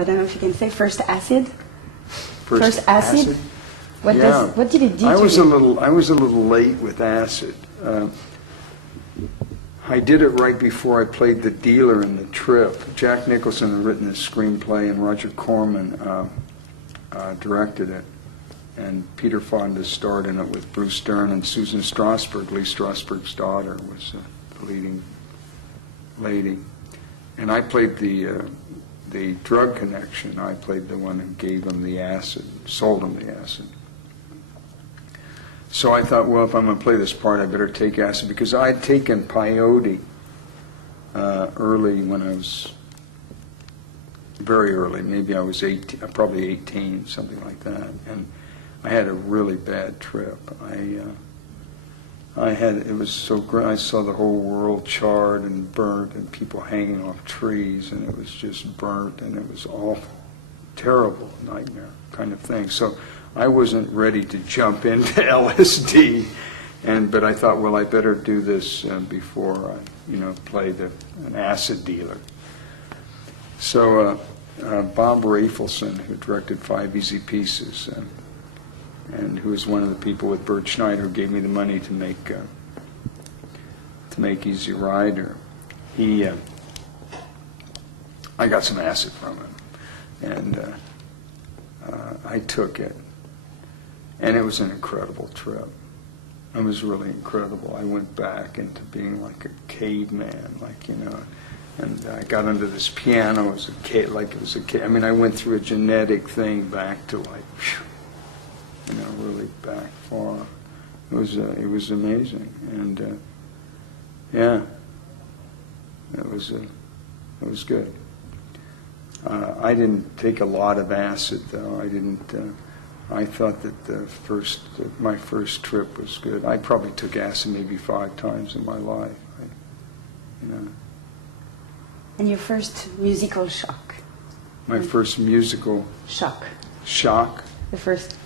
I don't know if you can say, first acid? First acid? What did it do I to was you? I was a little late with acid. I did it right before I played the dealer in The Trip. Jack Nicholson had written this screenplay, and Roger Corman directed it. And Peter Fonda starred in it with Bruce Dern, and Susan Strasberg, Lee Strasberg's daughter, was the leading lady. And I played the drug connection. I played the one who gave him the acid, sold him the acid. So I thought, well, if I'm going to play this part, I better take acid, because I had taken peyote early when I was, very early, maybe I was 18, probably 18, something like that, and I had a really bad trip. It was so great. I saw the whole world charred and burnt, and people hanging off trees, and it was just burnt, and it was awful, terrible nightmare kind of thing. So I wasn't ready to jump into LSD, but I thought, well, I better do this before I, play an acid dealer. So Bob Rafelson, who directed 5 Easy Pieces, and who was one of the people with Bert Schneider who gave me the money to make Easy Rider, I got some acid from him, and I took it. And it was an incredible trip. It was really incredible. I went back into being like a caveman, and I got under this piano as a kid, like it was a kid. I mean, I went through a genetic thing back to really back far. It was amazing, and yeah, it was good. I didn't take a lot of acid, though. I thought that my first trip was good. I probably took acid maybe 5 times in my life. And your first musical shock? My first musical shock. Shock? The first.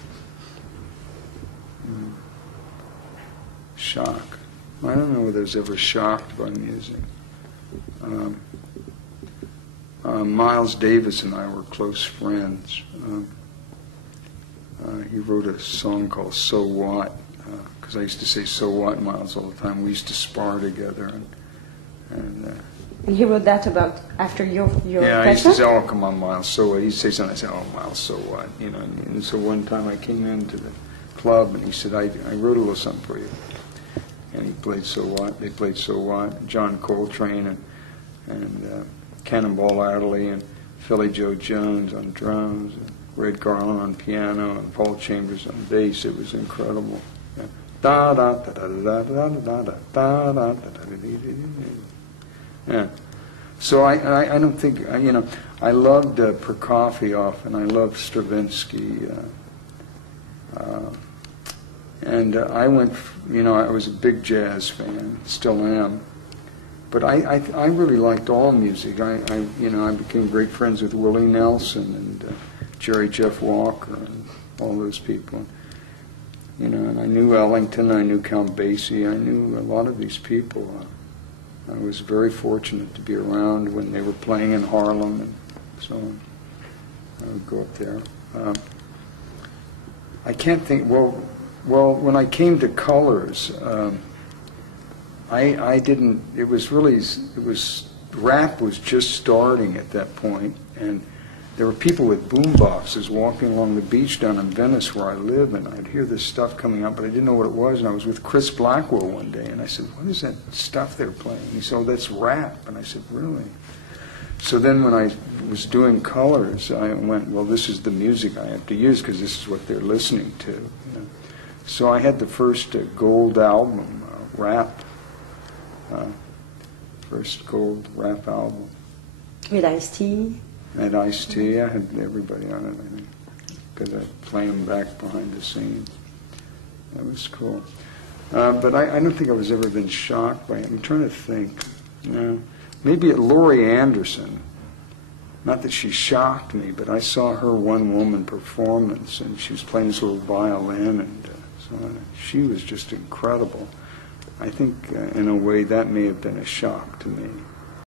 Shock. I don't know whether I was ever shocked by music. Miles Davis and I were close friends. He wrote a song called So What, because I used to say so what, Miles, all the time. We used to spar together. And he wrote that about after your yeah, I used to say, oh, come on, Miles, so what? He'd say something, I'd say, oh, Miles, so what? And so one time I came into the club, and he said, I wrote a little something for you. And he played So What. They played So What. John Coltrane and Cannonball Adderley and Philly Joe Jones on drums, and Red Garland on piano, and Paul Chambers on bass. It was incredible. Yeah. So I don't think, I loved Prokofiev, and I loved Stravinsky, and I went, I was a big jazz fan, still am. But I really liked all music. I became great friends with Willie Nelson and Jerry Jeff Walker and all those people. And I knew Ellington, I knew Count Basie, I knew a lot of these people. I was very fortunate to be around when they were playing in Harlem and so on. I would go up there. I can't think, well, when I came to Colors, I didn't, rap was just starting at that point, and there were people with boom boxes walking along the beach down in Venice where I live, and I'd hear this stuff coming up, but I didn't know what it was, and I was with Chris Blackwell one day, and I said, what is that stuff they're playing? He said, oh, that's rap, and I said, really? So then when I was doing Colors, I went, well, this is the music I have to use, because this is what they're listening to. So I had the first gold album, rap, first gold rap album. With Ice-T? At Ice-T, I had everybody on it, I think, because I play them back behind the scenes. That was cool. But I don't think I was ever been shocked by it. I'm trying to think. Maybe Laurie Anderson. Not that she shocked me, but I saw her one-woman performance, and she was playing this little violin, and so on. She was just incredible. I think, in a way, that may have been a shock to me.